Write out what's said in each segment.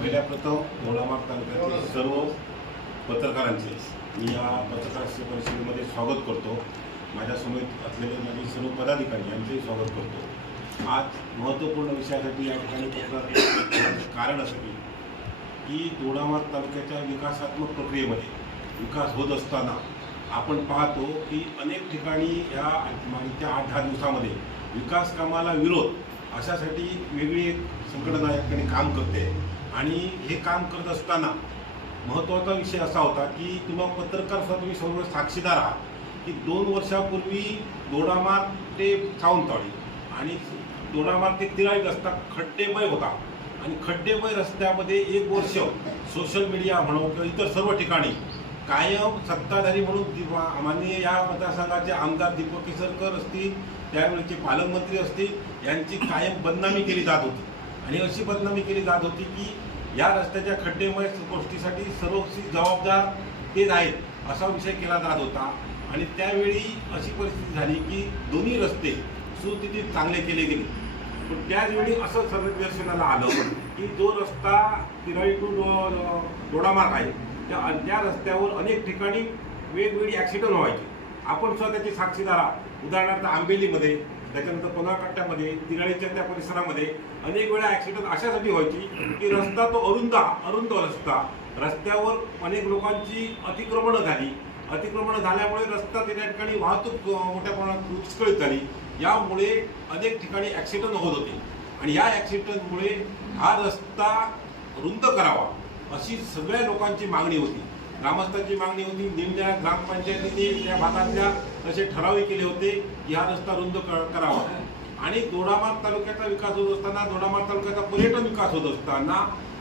पहिल्या प्रथम मोलामाग तालुक्यातील सर्व पत्रकारांचे मी या पत्रकार परिषदेमध्ये स्वागत करतो. माझ्यासमोर असलेले माझे सर्व पदाधिकारी यांचेही स्वागत करतो. आज महत्त्वपूर्ण विषयासाठी या ठिकाणी पत्रकार कारण असं की की दोडामार्ग तालुक्याच्या विकासात्मक प्रक्रियेमध्ये विकास होत असताना आपण पाहतो की अनेक ठिकाणी या मागच्या आठ दहा दिवसामध्ये विकास कामाला विरोध अशासाठी वेगळी एक संघटना या ठिकाणी काम करते. आणि हे काम करत असताना महत्त्वाचा विषय असा होता की तुम्हाला पत्रकार सुद्धा तुम्ही सर्व साक्षीदार आहात. की दोन वर्षापूर्वी दोडामार ते सावंतवाडी आणि दोडामार ते तिराळी रस्ता खड्डेमय होता. आणि खड्डेमय रस्त्यामध्ये एक वर्ष सोशल मीडिया म्हणू किंवा इतर सर्व ठिकाणी कायम सत्ताधारी म्हणून माननीय या मतदारसंघाचे आमदार दीपक केसरकर असतील त्यावेळेचे पालकमंत्री असतील यांची कायम बदनामी केली जात होती. आणि अशी बदनामी केली जात होती की या रस्त्याच्या खड्डेमय गोष्टीसाठी सर्वशी जबाबदार तेच आहेत असा विषय केला जात होता. आणि त्यावेळी अशी परिस्थिती झाली की दोन्ही रस्ते सुस्थितीत चांगले केले गेले. पण त्याचवेळी असं सर्वदर्शनाला आलं की जो रस्ता तिराळी टू डोडामार्ग आहे त्या त्या रस्त्यावर अनेक ठिकाणी वेगवेगळी ॲक्सिडेंट व्हायचे. आपण सुद्धा साक्षीदार उदाहरणार्थ आंबेलीमध्ये त्याच्यानंतर पुनाकाट्यामध्ये तिराळीच्या त्या परिसरामध्ये अनेक वेळा ॲक्सिडेंट अशासाठी व्हायची की रस्ता तो अरुंद अरुंद रस्ता. रस्त्यावर अनेक लोकांची अतिक्रमणं झाली. अतिक्रमण झाल्यामुळे रस्ता त्या ठिकाणी वाहतूक मोठ्या प्रमाणात विस्कळीत झाली. यामुळे अनेक ठिकाणी ॲक्सिडेंट होत होते. आणि या ॲक्सिडेंटमुळे हा रस्ता रुंद करावा अशी सगळ्या लोकांची मागणी होती. ग्रामस्थांची मागणी होती निमण्या ग्रामपंचायतीने त्या भागातल्या असे ठरावे केले होते की हा रस्ता रुंद करावा. आणि दोडामार्ग तालुक्याचा विकास होत असताना दोडामार्ग तालुक्याचा पर्यटन विकास होत असताना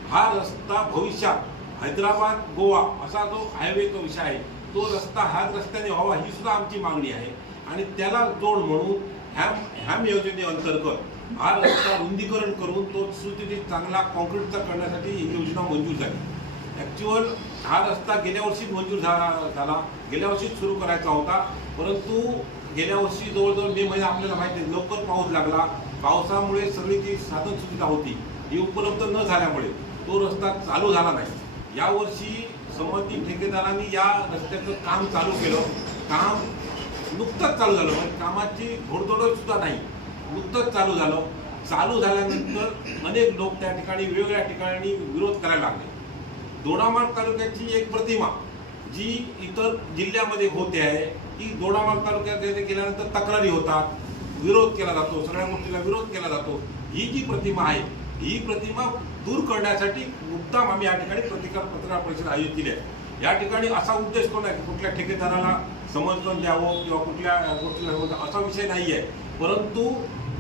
हा रस्ता भविष्यात हैदराबाद गोवा असा जो हायवेचा विषय आहे तो रस्ता ह्याच रस्त्याने व्हावा ही सुद्धा आमची मागणी आहे. आणि त्याला जोड म्हणून हॅम हॅम योजनेअंतर्गत हा रस्ता रुंदीकरण करून तो सुस्थितीत चांगला कॉन्क्रीटचा करण्यासाठी ही योजना मंजूर झाली. ॲक्च्युअल हा रस्ता गेल्या वर्षी मंजूर झाला झाला. गेल्या वर्षीच सुरू करायचा होता. परंतु गेल्या वर्षी जवळजवळ मे महिना आपल्याला माहिती आहे लवकर पाऊस लागला. पावसामुळे सगळी जी साधन सुविधा होती. ही उपलब्ध न झाल्यामुळे तो रस्ता चालू झाला नाही. यावर्षी संबंधित ठेकेदारांनी या रस्त्याचं काम चालू केलं. काम नुकतंच चालू झालं. म्हणजे कामाची घोडदौड सुद्धा नाही. नुकतंच चालू झालं. चालू झाल्यानंतर अनेक लोक त्या ठिकाणी वेगवेगळ्या ठिकाणी विरोध करायला लागले. दोडामार्ग तालुक्याची एक प्रतिमा जी इतर जिल्ह्यामध्ये होते आहे की दोडामार्ग तालुक्यात केल्यानंतर गेल्यानंतर तक्रारी होतात विरोध केला जातो सगळ्या गोष्टीला विरोध केला जातो. ही जी प्रतिमा आहे ही प्रतिमा दूर करण्यासाठी मुद्दाम आम्ही या ठिकाणी प्रतिकार पत्रकार परिषद आयोजित केली आहे. या ठिकाणी असा उद्देश कोण आहे? की कुठल्या ठेकेदाराला समर्थन द्यावं किंवा कुठल्या गोष्टीला असा विषय नाही आहे परंतु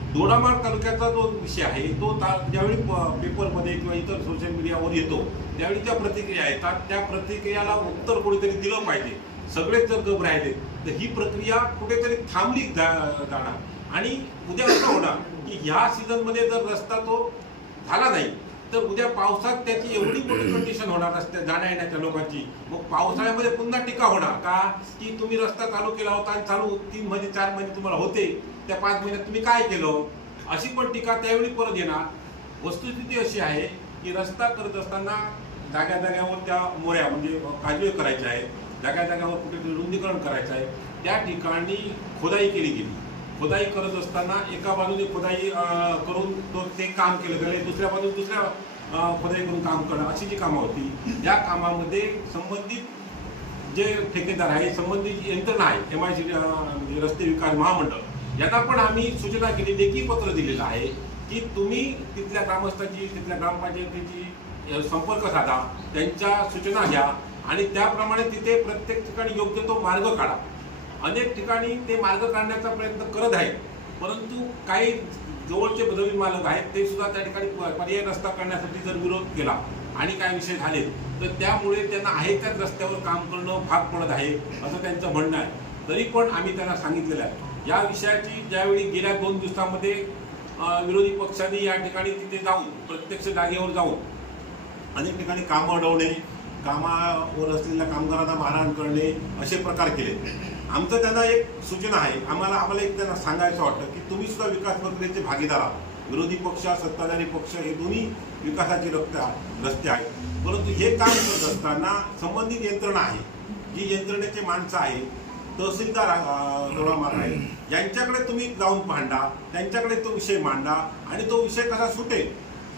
दोडामार तालुक्याचा जो विषय आहे तो ता ज्यावेळी प- पेपरमध्ये किंवा इतर सोशल मीडियावर येतो त्यावेळी ज्या प्रतिक्रिया येतात. त्या प्रतिक्रियाला उत्तर कोणीतरी दिलं पाहिजे. सगळेच जर गप राहिले तर ही प्रक्रिया कुठेतरी थांबली जा- जाणार. आणि उद्या असं होणार की ह्या सीझनमध्ये जर रस्ता तो झाला नाही तर उद्या पावसात त्याची एवढी मोठी कंडिशन होणार रस्त्या जाण्या येण्याच्या लोकांची. मग पावसाळ्यामध्ये पुन्हा टीका होणार का? की तुम्ही रस्ता चालू केला होता आणि चालू तीन महिने चार महिने तुम्हाला होते. त्या पाच महिन्यात तुम्ही काय केलं? अशी पण टीका त्यावेळी परत येणार. वस्तुस्थिती अशी आहे की रस्ता करत असताना जाग्या जाग्यावर त्या मोऱ्या म्हणजे काजवे करायच्या आहेत. जाग्या जाग्यावर कुठेतरी रुंदीकरण करायचं आहे. त्या ठिकाणी खोदाई केली गेली. खोदाई करत असताना एका बाजूने खोदाई करून तो ते काम केलं गेलं दुसऱ्या बाजूने दुसऱ्या खुदाई करून काम करणं अशी जी कामं होती या कामामध्ये संबंधित जे ठेकेदार आहे संबंधित यंत्रणा आहे एम आय सी रस्ते विकास महामंडळ यांना पण आम्ही सूचना केली लेखी पत्र दिलेलं आहे की तुम्ही तिथल्या ग्रामस्थाची तिथल्या ग्रामपंचायतीची संपर्क साधा त्यांच्या सूचना घ्या आणि त्याप्रमाणे तिथे प्रत्येक ठिकाणी योग्य तो मार्ग काढा. अनेक ठिकाणी ते मार्ग काढण्याचा प्रयत्न करत आहेत. परंतु काही जवळचे जमीन मालक आहेत ते सुद्धा त्या ठिकाणी पर्याय रस्ता करण्यासाठी जर विरोध केला आणि काय विषय झाले तर त्यामुळे त्यांना आहे त्याच रस्त्यावर काम करणं भाग पडत आहे असं त्यांचं म्हणणं आहे. तरी पण आम्ही त्यांना सांगितलेलं आहे. या विषयाची ज्यावेळी गेल्या दोन दिवसामध्ये विरोधी पक्षांनी या ठिकाणी तिथे जाऊन प्रत्यक्ष जागेवर जाऊन अनेक ठिकाणी कामं अडवणे कामावर असलेल्या कामगारांना मारहाण करणे असे प्रकार केले. आमचं त्यांना एक सूचना आहे. आम्हाला आम्हाला एक त्यांना सांगायचं वाटतं की तुम्ही सुद्धा विकास प्रक्रियेचे भागीदार आहात. विरोधी पक्ष सत्ताधारी पक्ष हे दोन्ही विकासाचे रस्ते रस्ते आहेत. परंतु हे काम करत असताना संबंधित यंत्रणा आहे. जी यंत्रणेचे माणसं आहेत तहसीलदार अं, आहे यांच्याकडे तुम्ही जाऊन मांडा त्यांच्याकडे तो विषय मांडा आणि तो विषय कसा सुटेल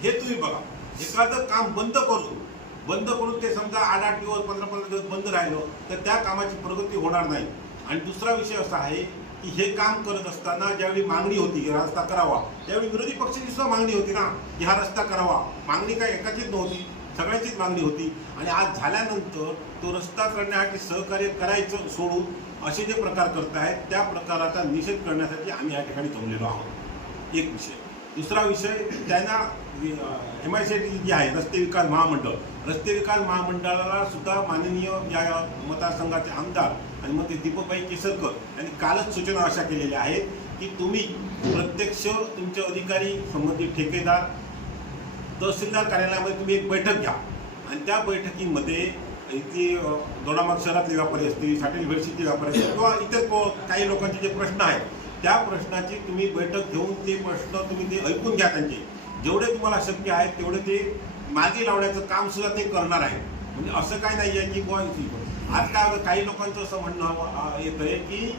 हे तुम्ही बघा. एखादं काम बंद करून बंद करून ते समजा आठ आठ दिवस पंधरा पंधरा दिवस बंद राहिलं तर त्या कामाची प्रगती होणार नाही. आणि दुसरा विषय असा आहे की हे काम करत असताना ज्यावेळी मागणी होती की हा रस्ता करावा त्यावेळी विरोधी पक्षाची सुद्धा मागणी होती ना की हा रस्ता करावा. मागणी काय एकाचीच नव्हती सगळ्यांचीच मागणी होती. आणि आज झाल्यानंतर तो रस्ता करण्यासाठी सहकार्य करायचं सोडून असे जे प्रकार करतायत त्या प्रकाराचा निषेध करण्यासाठी आम्ही या ठिकाणी जमलेलो आहोत. एक विषय. दुसरा विषय त्यांना एम आय सी जी आहे रस्ते विकास महामंडळ. रस्ते विकास महामंडळाला सुद्धा माननीय या मतदारसंघाचे आमदार आणि मग ते दीपकबाई केसरकर यांनी कालच सूचना अशा केलेल्या आहेत की तुम्ही प्रत्यक्ष तुमचे अधिकारी संबंधित ठेकेदार तहसीलदार कार्यालयामध्ये तुम्ही एक बैठक घ्या. आणि त्या बैठकीमध्ये इथली दोडामाग शहरातले व्यापारी असतील साठेल भेडशीचे व्यापारी असतील किंवा इतर काही लोकांचे जे प्रश्न आहेत त्या प्रश्नाची तुम्ही बैठक घेऊन ते प्रश्न तुम्ही ते ऐकून घ्या त्यांचे. जेवढे तुम्हाला शक्य आहेत तेवढे ते मागे लावण्याचं काम सुद्धा ते करणार आहे म्हणजे असं काय नाही आहे की बुवा आज काय होतं, काही लोकांचं असं म्हणणं येतं आहे की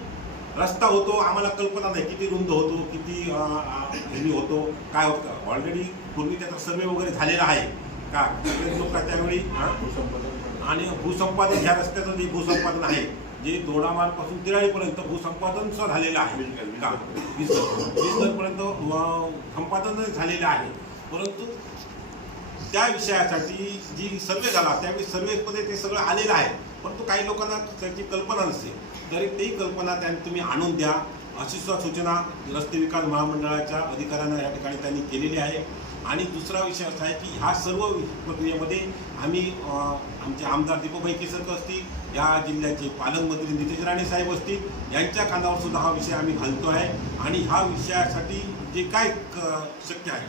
रस्ता होतो आम्हाला कल्पना नाही किती रुंद होतो किती हेवी होतो काय होतं. ऑलरेडी पूर्वी त्याचा सर्वे वगैरे झालेला आहे. का? लोक त्यावेळी हा? आणि भूसंपादन ह्या रस्त्याचं जे भूसंपादन आहे जे दोडामार्गपासून तिराळीपर्यंत भूसंपादन सुद्धा झालेलं आहे. का? संपादन झालेलं आहे. परंतु त्या विषयासाठी जी सर्वे झाला त्यावेळी सर्वेमध्ये ते सगळं आलेलं आहे. परंतु काही लोकांना त्याची कल्पना नसते. तरी ती कल्पना त्यांनी तुम्ही आणून द्या. अशी सूचना रस्ते विकास महामंडळाच्या अधिकाऱ्यांना या ठिकाणी त्यांनी केलेली आहे. आणि दुसरा विषय असा आहे की ह्या सर्व प्रक्रियेमध्ये आम्ही आमचे आमदार दीपकभाई केसरकर असतील या जिल्ह्याचे पालकमंत्री नितेश राणे साहेब असतील यांच्या कानावर सुद्धा हा विषय आम्ही घालतो आहे. आणि ह्या विषयासाठी जे काय क- शक्य आहे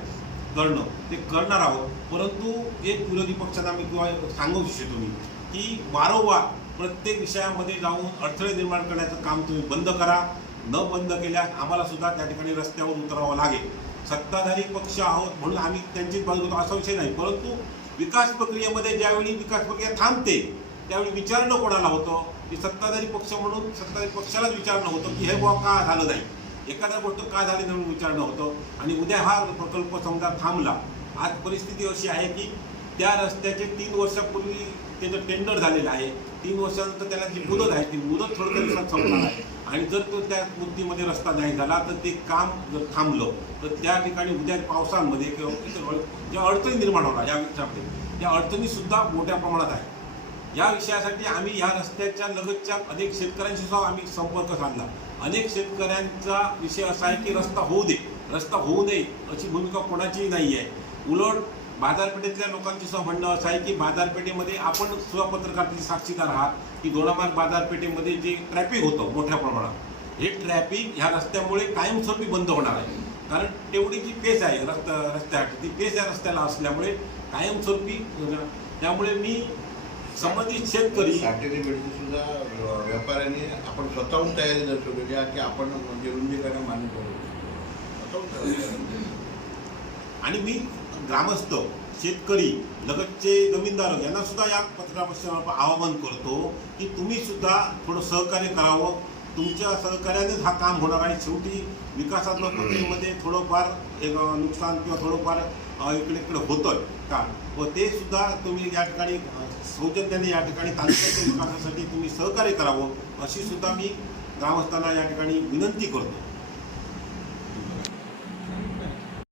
करणं ते करणार आहोत. परंतु एक विरोधी पक्षांना मी किंवा सांगू इच्छितो मी की वारंवार प्रत्येक विषयामध्ये जाऊन अडथळे निर्माण करण्याचं काम तुम्ही बंद करा. न बंद केल्यास आम्हाला सुद्धा त्या ठिकाणी रस्त्यावर उतरावं लागेल. सत्ताधारी पक्ष आहोत म्हणून आम्ही त्यांचीच बाजू असा विषय नाही. परंतु विकास प्रक्रियेमध्ये ज्यावेळी विकास प्रक्रिया थांबते त्यावेळी विचारणं कोणाला होतं? की सत्ताधारी पक्ष म्हणून सत्ताधारी पक्षालाच विचारणं होतं की हे बुवा का झालं नाही? एखाद्या गोष्ट का झाली म्हणून विचारणं होतं. आणि उद्या हा प्रकल्प समजा थांबला आज परिस्थिती अशी आहे की त्या रस्त्याचे तीन वर्षापूर्वी त्याचं टेंडर झालेलं आहे. तीन वर्षानंतर त्याला जी मुदत आहे ती मुदत थोड्या दिवसात संपणार आहे. आणि जर तो त्या मुद्दीमध्ये रस्ता नाही झाला तर ते काम जर थांबलं तर त्या ठिकाणी उद्या पावसांमध्ये किंवा ज्या अडचणी निर्माण होणार या विषयामध्ये त्या अडचणीसुद्धा मोठ्या प्रमाणात आहे या विषयासाठी आम्ही या रस्त्याच्या लगतच्या अनेक शेतकऱ्यांशी सुद्धा आम्ही संपर्क साधला. अनेक शेतकऱ्यांचा विषय असा आहे की रस्ता होऊ दे. रस्ता होऊ नये अशी भूमिका कोणाचीही नाही आहे उलट बाजारपेठेतल्या लोकांची सुद्धा म्हणणं असं आहे की बाजारपेठेमध्ये आपण सुद्धा पत्रकारांचे साक्षीदार आहात की दोडामार्ग बाजारपेठेमध्ये जे ट्रॅफिक होतं मोठ्या प्रमाणात हे ट्रॅफिक ह्या रस्त्यामुळे कायमस्वरूपी बंद होणार आहे. कारण तेवढी जी पेस आहे रस्ता रस्त्यासाठी ती पेस या रस्त्याला असल्यामुळे कायमस्वरूपी त्यामुळे मी संबंधित शेतकरी साठेरी बेडची सुद्धा व्यापाऱ्यांनी आपण स्वतःहून तयारी दर्शवलेली आहे की आपण म्हणजे रुंदीकरण मान्य करू स्वतःहून. आणि मी ग्रामस्थ शेतकरी लगतचे जमीनदार यांना सुद्धा या पत्रकारांना आवाहन करतो की तुम्ही सुद्धा थोडं सहकार्य करावं तुमच्या सहकार्यानेच हा काम होणार आहे. शेवटी विकासात्मक प्रक्रियेमध्ये थोडंफार एक नुकसान किंवा थोडंफार इकडे इकडे होतं का व ते सुद्धा तुम्ही या ठिकाणी सौजन्याने या ठिकाणी तालुक्याच्या विकासासाठी तुम्ही सहकार्य करावं अशी सुद्धा मी ग्रामस्थांना या ठिकाणी विनंती करतो.